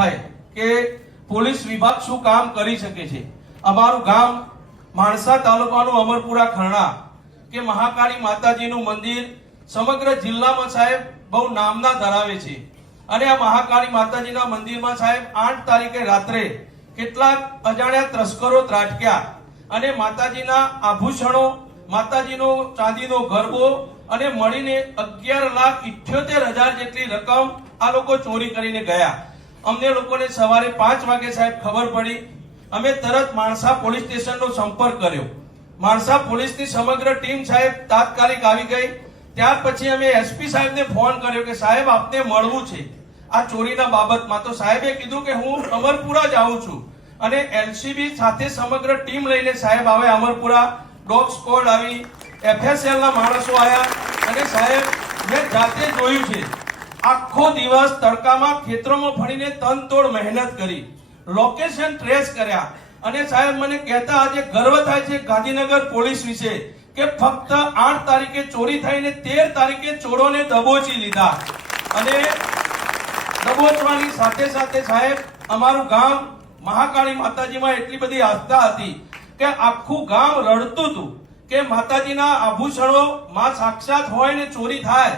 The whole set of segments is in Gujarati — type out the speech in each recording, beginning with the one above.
થાય કે પોલીસ વિભાગ શું કામ કરી શકે છે। અમારું ગામ માણસા તાલુકાનું અમરપુરા ખરણા કે મહાકાળી માતાજીનું મંદિર સમગ્ર જિલ્લામાં સાહેબ બહુ નામના ધરાવે છે અને આ મહાકાળી માતાજીના મંદિરમાં સાહેબ 8 તારીખે રાત્રે કેટલાક અજાણ્યા તસ્કરો ત્રાટક્યા અને માતાજીના આભૂષણો, માતાજીનો ચાંદીનો ગરબો અને મળીને 11,78,000 જેટલી રકમ આ લોકો ચોરી કરીને ગયા। અમને લોકોને સવારે 5 વાગે સાહેબ ખબર પડી। અમે તરત માણસા પોલીસ સ્ટેશનનો સંપર્ક કર્યો। માણસા પોલીસની સમગ્ર ટીમ સાહેબ તાત્કાલિક આવી ગઈ। ત્યાર પછી અમે એસપી સાહેબને ફોન કર્યો કે સાહેબ આપને મળવું છે આ ચોરીના બાબતમાં। તો સાહેબે કીધું કે હું અમરપુરા જ આવું છું અને એલસીબી સાથે સમગ્ર ટીમ લઈને સાહેબ આવે અમરપુરા। ડોગ સ્ક્વોડ આવી, એફએસએલ ના માણસો આવ્યા અને સાહેબ મેં જાતે જોયું છે। આખો દિવસ તડકામાં ખેતરોમાં ફરીને તનતોડ મહેનત કરી, લોકેશન ટ્રેસ કર્યા અને સાહેબ મને કહેતા આજે ગર્વ થાય છે ગાંધીનગર પોલીસ વિશે કે ફક્ત 8 તારીખે ચોરી થઈને 13 તારીખે ચોરોને દબોચી લીધા। અને દબોચવાની સાથે સાથે સાહેબ અમારું ગામ મહાકાળી માતાજીમાં એટલી બધી આસ્થા હતી કે આખું ગામ રડતું હતું કે માતાજીના આભૂષણો માં સાક્ષાત હોય ને ચોરી થાય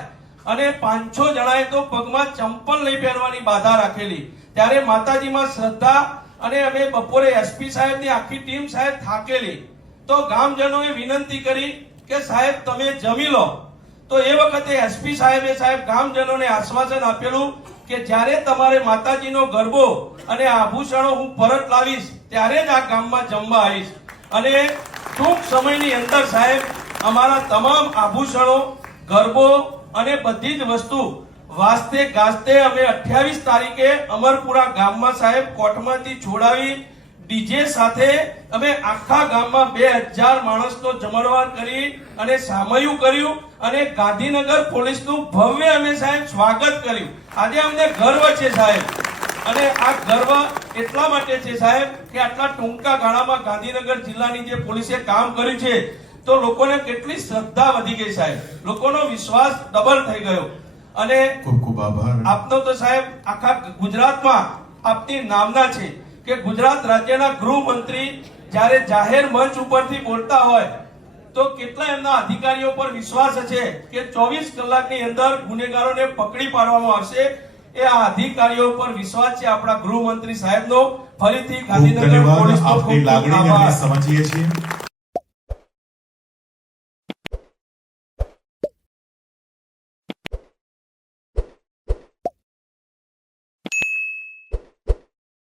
અને 5-6 જણાએ તો પગમાં ચંપલ નહીં પહેરવાની બાધા રાખેલી। ત્યારે માતાજીમાં શ્રદ્ધા અને અમે બપોરે એસપી સાહેબની આખી ટીમ સાહેબ થાકેલી તો ગામજનોએ વિનંતી કરી કે સાહેબ તમે જમી લો। તો એ વખતે એસપી સાહેબે સાહેબ ગામજનોને આશ્વાસન આપેલું કે જ્યારે તમારે માતાજીનો ગરબો અને આભૂષણો હું પરત લાવીશ ત્યારે જ આ ગામમાં જમવા આવીશ। અને ટૂંક સમયની અંદર સાહેબ અમારા તમામ આભૂષણો, ગરબો અને બધી જ વસ્તુ વાસ્તે ગાસ્તે અમે 28 તારીખે અમરપુરા ગામમાં સાહેબ કોર્ટમાંથી છોડાવી ડીજે સાથે અમે આખા ગામમાં 2000 માણસનો જમણવાર કરી અને સામયું કર્યું અને ગાંધીનગર પોલીસનું ભવ્ય અમે સાહેબ સ્વાગત કર્યું। આજે અમને ગર્વ છે સાહેબ અને આ ગર્વ એટલા માટે છે સાહેબ કે આટલા ટૂંકા ગાળામાં ગાંધીનગર જિલ્લાની જે પોલીસે કામ કર્યું છે તો લોકોને કેટલી શ્રદ્ધા વધી ગઈ સાહેબ, લોકોનો વિશ્વાસ ડબલ થઈ ગયો। અને ખૂબ ખૂબ આભાર આપનો તો સાહેબ આખા ગુજરાતમાં આપની નામના છે કે ગુજરાત રાજ્યના ગૃહમંત્રી જ્યારે જાહેર મંચ ઉપરથી બોલતા હોય તો કેટલા એમના અધિકારીઓ પર વિશ્વાસ છે કે 24 કલાકની અંદર ગુનેગારોને પકડી પાડવામાં આવશે। એ આ અધિકારીઓ પર વિશ્વાસ છે આપણા ગૃહમંત્રી સાહેબનો। ફરીથી ગાંધીનગર પોલીસનો ખૂબ ખૂબ આભાર। સમજીએ છીએ।